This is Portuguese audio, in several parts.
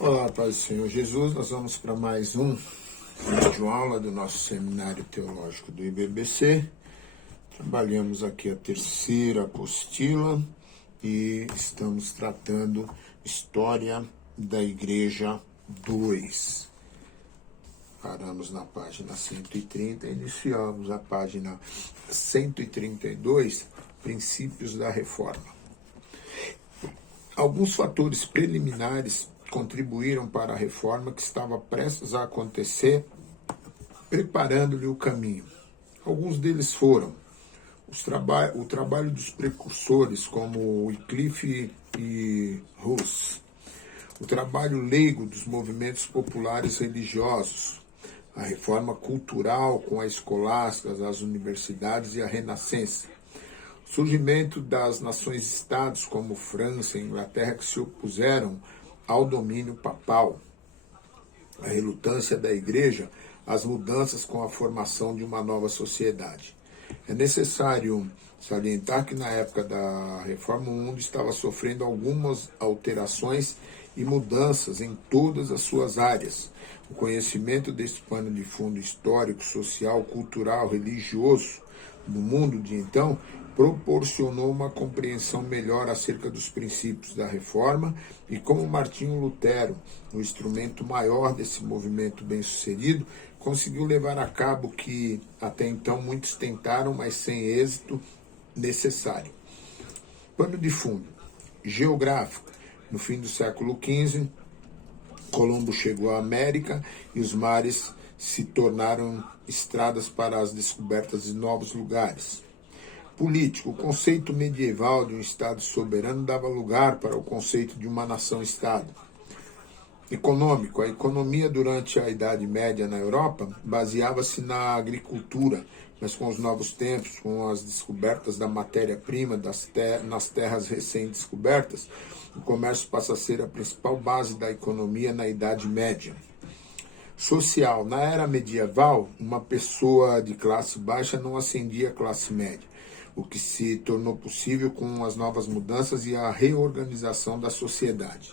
Olá, paz do Senhor Jesus. Nós vamos para mais um vídeo aula do nosso Seminário Teológico do IBBC. Trabalhamos aqui a terceira apostila e estamos tratando História da Igreja 2. Paramos na página 130 e iniciamos a página 132, Princípios da Reforma. Alguns fatores preliminares contribuíram para a reforma que estava prestes a acontecer, preparando-lhe o caminho. Alguns deles foram o trabalho dos precursores, como Wycliffe e Hus, o trabalho leigo dos movimentos populares religiosos, a reforma cultural com a escolástica, as universidades e a renascença, o surgimento das nações-estados como França e Inglaterra que se opuseram ao domínio papal, a relutância da Igreja às mudanças com a formação de uma nova sociedade. É necessário salientar que na época da Reforma o mundo estava sofrendo algumas alterações e mudanças em todas as suas áreas. O conhecimento desse pano de fundo histórico, social, cultural, religioso do mundo de então proporcionou uma compreensão melhor acerca dos princípios da reforma e como Martinho Lutero, o instrumento maior desse movimento bem-sucedido, conseguiu levar a cabo o que até então muitos tentaram, mas sem êxito necessário. Pano de fundo geográfico. No fim do século XV, Colombo chegou à América e os mares se tornaram estradas para as descobertas de novos lugares. Político. O conceito medieval de um Estado soberano dava lugar para o conceito de uma nação-Estado. Econômico. A economia durante a Idade Média na Europa baseava-se na agricultura, mas com os novos tempos, com as descobertas da matéria-prima nas terras recém-descobertas, o comércio passa a ser a principal base da economia na Idade Média. Social. Na era medieval, uma pessoa de classe baixa não ascendia à classe média, o que se tornou possível com as novas mudanças e a reorganização da sociedade.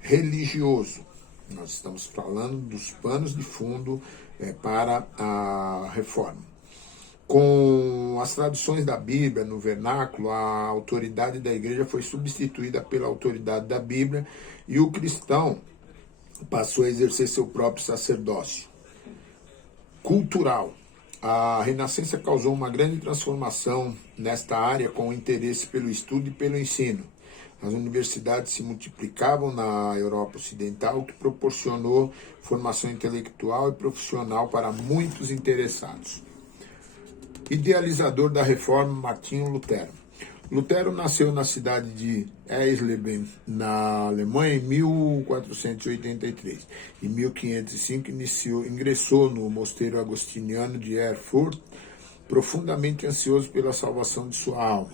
Religioso. Nós estamos falando dos panos de fundo para a reforma. Com as traduções da Bíblia no vernáculo, a autoridade da igreja foi substituída pela autoridade da Bíblia e o cristão passou a exercer seu próprio sacerdócio. Cultural. A Renascença causou uma grande transformação nesta área com o interesse pelo estudo e pelo ensino. As universidades se multiplicavam na Europa Ocidental, o que proporcionou formação intelectual e profissional para muitos interessados. Idealizador da reforma, Martinho Lutero. Lutero nasceu na cidade de Eisleben, na Alemanha, em 1483. Em 1505, ingressou no mosteiro agostiniano de Erfurt, profundamente ansioso pela salvação de sua alma.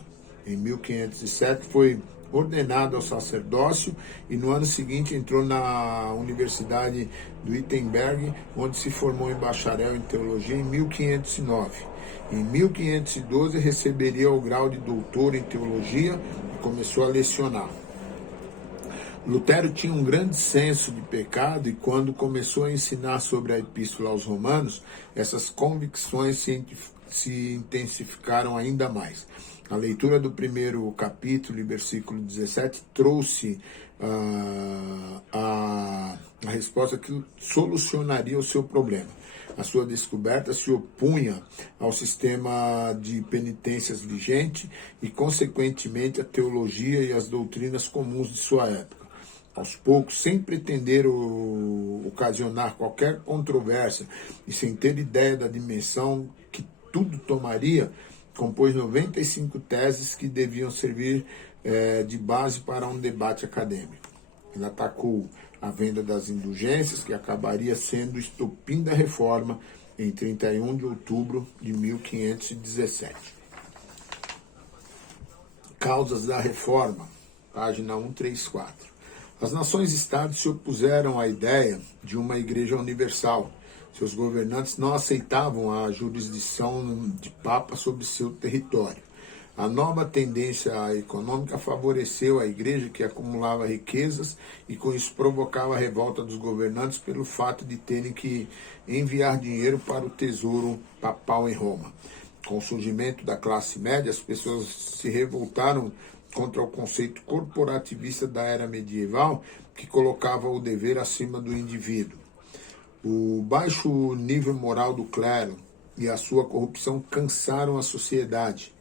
Em 1507, foi ordenado ao sacerdócio e no ano seguinte entrou na Universidade do Wittenberg, onde se formou em bacharel em teologia em 1509. Em 1512 receberia o grau de doutor em teologia e começou a lecionar. Lutero tinha um grande senso de pecado e quando começou a ensinar sobre a Epístola aos Romanos, essas convicções se intensificaram ainda mais. A leitura do primeiro capítulo e versículo 17 trouxe a resposta que solucionaria o seu problema. A sua descoberta se opunha ao sistema de penitências vigente e, consequentemente, à teologia e às doutrinas comuns de sua época. Aos poucos, sem pretender ocasionar qualquer controvérsia e sem ter ideia da dimensão que tudo tomaria, compôs 95 teses que deviam servir de base para um debate acadêmico. Ele atacou a venda das indulgências, que acabaria sendo o estopim da reforma em 31 de outubro de 1517. Causas da reforma, página 134. As nações-estados se opuseram à ideia de uma igreja universal. Seus governantes não aceitavam a jurisdição de papa sobre seu território. A nova tendência econômica favoreceu a igreja, que acumulava riquezas e com isso provocava a revolta dos governantes pelo fato de terem que enviar dinheiro para o tesouro papal em Roma. Com o surgimento da classe média, as pessoas se revoltaram contra o conceito corporativista da era medieval, que colocava o dever acima do indivíduo. O baixo nível moral do clero e a sua corrupção cansaram a sociedade.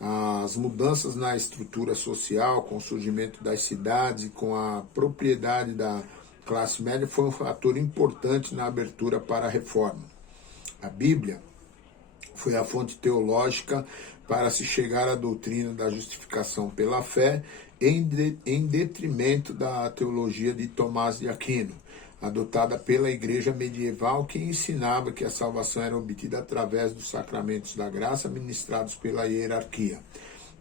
As mudanças na estrutura social, com o surgimento das cidades e com a propriedade da classe média, foi um fator importante na abertura para a reforma. A Bíblia foi a fonte teológica para se chegar à doutrina da justificação pela fé, em detrimento da teologia de Tomás de Aquino, adotada pela igreja medieval, que ensinava que a salvação era obtida através dos sacramentos da graça ministrados pela hierarquia.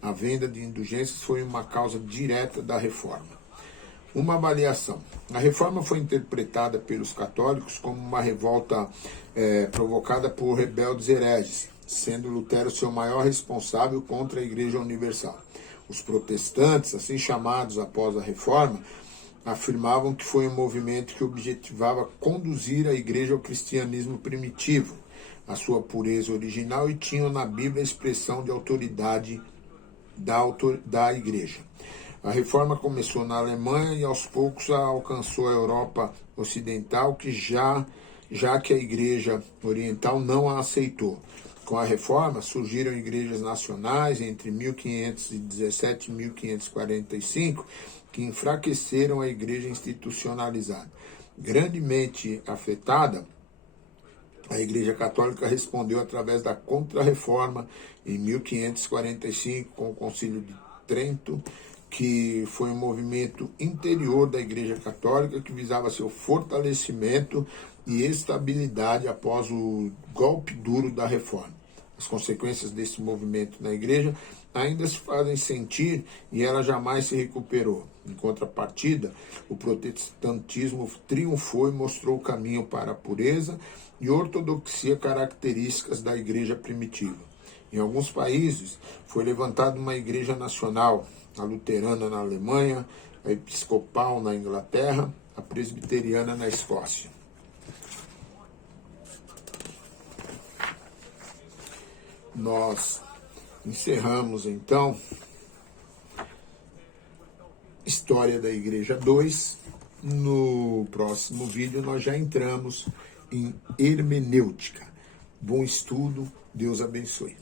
A venda de indulgências foi uma causa direta da reforma. Uma avaliação. A reforma foi interpretada pelos católicos como uma revolta provocada por rebeldes hereges, sendo Lutero seu maior responsável contra a Igreja Universal. Os protestantes, assim chamados após a reforma, afirmavam que foi um movimento que objetivava conduzir a igreja ao cristianismo primitivo, a sua pureza original, e tinham na Bíblia a expressão de autoridade da igreja. A reforma começou na Alemanha e aos poucos alcançou a Europa Ocidental, já que a igreja oriental não a aceitou. Com a reforma surgiram igrejas nacionais entre 1517 e 1545, que enfraqueceram a igreja institucionalizada. Grandemente afetada, a Igreja Católica respondeu através da Contra-Reforma em 1545, com o Concílio de Trento, que foi um movimento interior da Igreja Católica que visava seu fortalecimento e estabilidade após o golpe duro da Reforma. As consequências desse movimento na Igreja ainda se fazem sentir e ela jamais se recuperou. Em contrapartida, o protestantismo triunfou e mostrou o caminho para a pureza e ortodoxia, características da igreja primitiva. Em alguns países, foi levantada uma igreja nacional, a luterana na Alemanha, a episcopal na Inglaterra, a presbiteriana na Escócia. Nós encerramos, então, História da Igreja 2. No próximo vídeo nós já entramos em hermenêutica. Bom estudo, Deus abençoe.